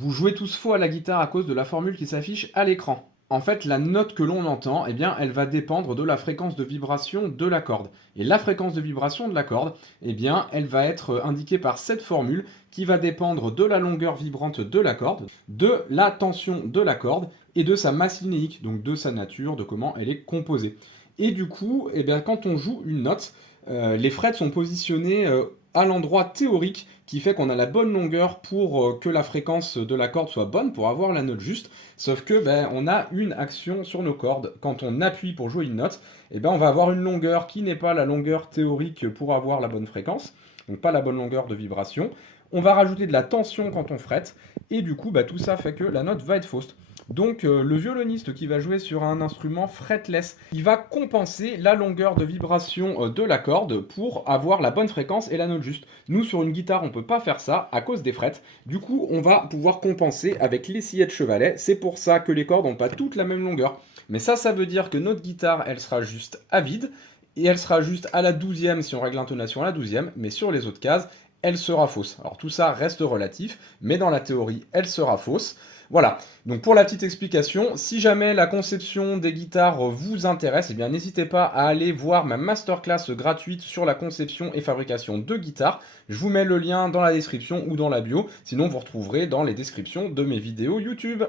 Vous jouez tous faux à la guitare à cause de la formule qui s'affiche à l'écran. En fait, la note que l'on entend, eh bien, elle va dépendre de la fréquence de vibration de la corde. Et la fréquence de vibration de la corde, eh bien, elle va être indiquée par cette formule qui va dépendre de la longueur vibrante de la corde, de la tension de la corde et de sa masse linéique, donc de sa nature, de comment elle est composée. Et du coup, eh bien, quand on joue une note, les frets sont positionnés à l'endroit théorique qui fait qu'on a la bonne longueur pour que la fréquence de la corde soit bonne pour avoir la note juste. Sauf que on a une action sur nos cordes. Quand on appuie pour jouer une note, on va avoir une longueur qui n'est pas la longueur théorique pour avoir la bonne fréquence, donc pas la bonne longueur de vibration. On va rajouter de la tension quand on frette, et du coup tout ça fait que la note va être fausse. Donc le violoniste qui va jouer sur un instrument fretless, il va compenser la longueur de vibration de la corde pour avoir la bonne fréquence et la note juste. Nous sur une guitare on peut pas faire ça à cause des frettes, du coup on va pouvoir compenser avec les sillettes chevalet, c'est pour ça que les cordes n'ont pas toutes la même longueur. Mais ça veut dire que notre guitare elle sera juste à vide, et elle sera juste à la 12e si on règle l'intonation à la 12e, mais sur les autres cases, elle sera fausse. Alors tout ça reste relatif, mais dans la théorie, elle sera fausse. Voilà, donc pour la petite explication, si jamais la conception des guitares vous intéresse, eh bien n'hésitez pas à aller voir ma masterclass gratuite sur la conception et fabrication de guitares. Je vous mets le lien dans la description ou dans la bio, sinon vous retrouverez dans les descriptions de mes vidéos YouTube.